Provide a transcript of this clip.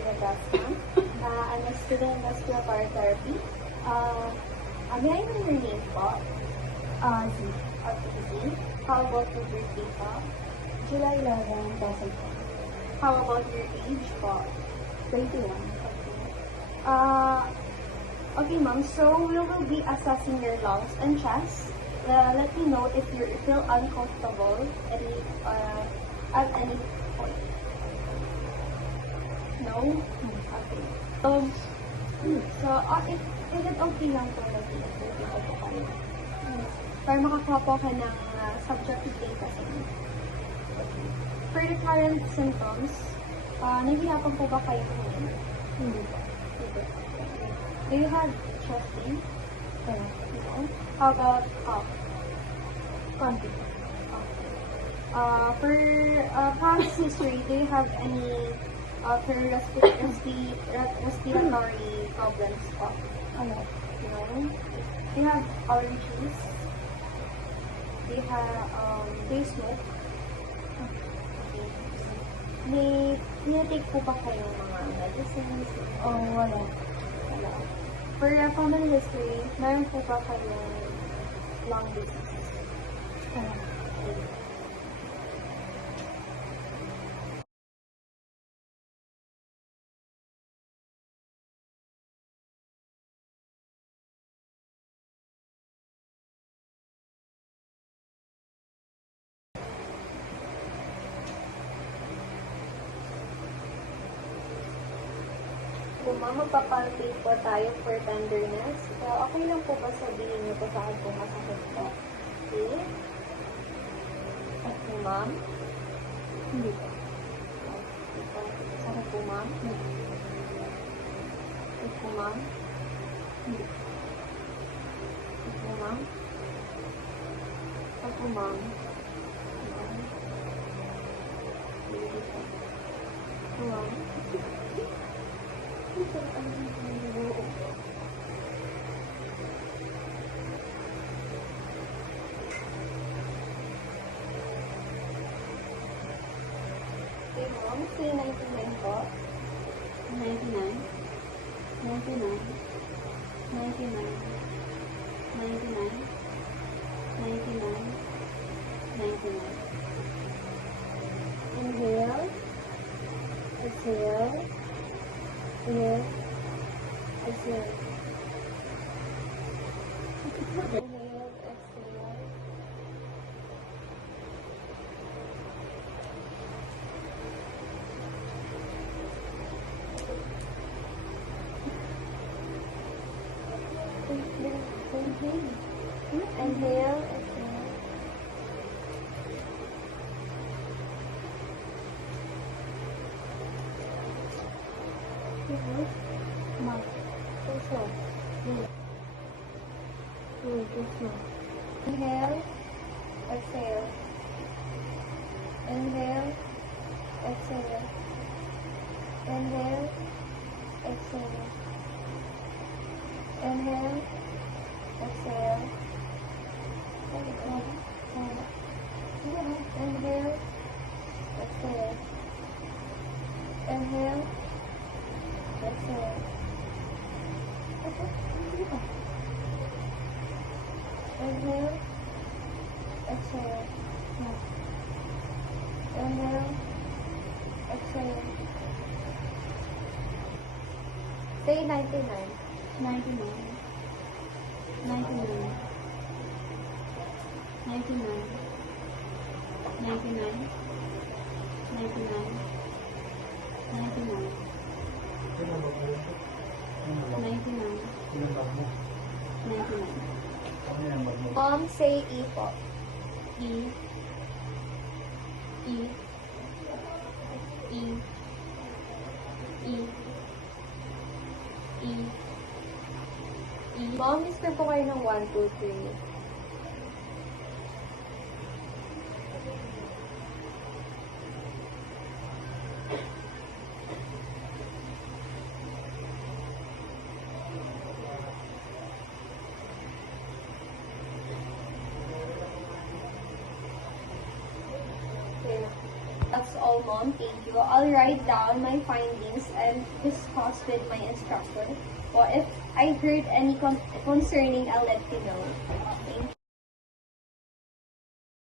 Negasma. I'm a student of Muscular Therapy. May I know your name po? Z. Okay, Z. How about your birthday po? July 11, 2010. How about your age po? 21. Okay, ma'am. So we will be assessing your lungs and chest. Let me know if you feel uncomfortable at any point. No? Okay. So, is it okay lang po na dito po kayo? Para makakuha po ka ng subjective data sa inyo. For the current symptoms, nahihirapan po ba kayo ngayon? Hindi po. Do you have chest pain? No. How about cough? Konti. For past history, do you have any respiratory problems po? Ano? No. Do you have allergies? Do you smoke? Okay. May take po ba kayong mga medicines? Wala. Wala. For family history, meron po ba kayong lung diseases? Ano? Kung magpapalpate po tayo for tenderness, so okay lang po ba sabihin niyo po sa akin kung masakit po? Okay? Okay, ma'am? Hindi po. Sakit po, ma'am? Sakit po, ma'am? Hindi. Sakit po, ma'am? Sakit po, ma'am? Hindi po. Ma'am? Okay, ma'am. C99 po. 99. 99. 99. 99. 99. 99. Inhale. Exhale. Inhale. Exhale. Inhale. Exhale. Inhale. Exhale. Mouth. Too slow. Too slow. Inhale. Exhale. Inhale. Exhale. Inhale. Exhale. Inhale. Exhale. Inhale. Exhale. Inhale. Exhale. Inhale. Exhale. Inhale. Exhale. Say 99. 99. 99. 99. 99. 99. 99. 99. 99. Mom, say E po. E. E. E. E. E. E. Mom, whisper po kayo ng 1, 2, 3. That's all, Mom. Thank you. I'll write down my findings and discuss with my instructor. Well, if I heard any concerning, I'll let you know.